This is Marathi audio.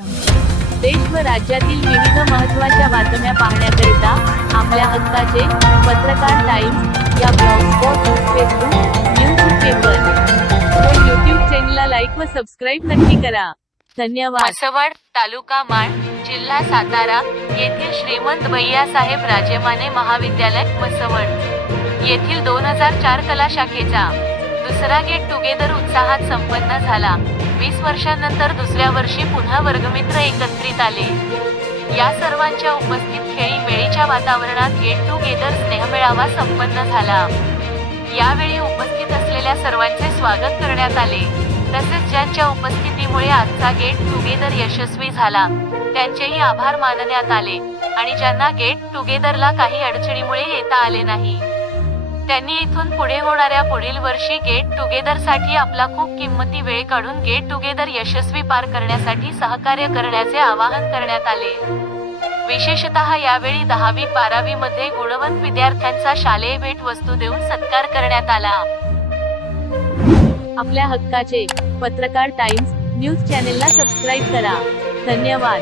देश व राज्यातील विविध महत्त्वाच्या बातम्या पाहण्याकरिता आपल्या हक्काचे पत्रकार टाइम्स या ब्लॉगस्पॉट फेसबुक न्यूज पेपर व चॅनलला लाईक व सबस्क्राईब नक्की करा. धन्यवाद. असवड तालुका माण जिल्हा सातारा येथील श्रीमंत भैयासाहेब राजेमाने महाविद्यालय म्हसवड. येथील दोन हजार चार कला शाखेचा दुसरा गेट टुगेदर उत्साहात संपन्न झाला. वीस वर्षांनंतर दुसऱ्या वर्षी पुन्हा वर्गमित्र एकत्रित आले. या सर्वांच्या उपस्थित खेळी मेळीच्या वातावरणात गेट टुगेदर स्नेहमेळावा संपन्न झाला. यावेळी उपस्थित असलेल्या सर्वांचे स्वागत करण्यात आले. तसेच ज्यांच्या उपस्थितीमुळे आजचा गेट टुगेदर यशस्वी झाला त्यांचेही आभार मानण्यात आले आणि ज्यांना गेट टुगेदरला काही अडचणीमुळे येता आले नाही. त्यांनी इथून पुढे होणाऱ्या पुढील वर्षी गेट टुगेदरसाठी आपला खूप किंमती वेळ काढून गेट टुगेदर यशस्वी पार करण्यासाठी सहकार्य करण्याचे आवाहन करण्यात आले. विशेषतः यावेळी दहावी बारावी मध्ये गुणवंत विद्यार्थ्यांचा शालेय भेट वस्तू देऊन सत्कार करण्यात आला. आपल्या हक्काचे पत्रकार टाइम्स न्यूज चॅनलला सबस्क्राईब करा. धन्यवाद.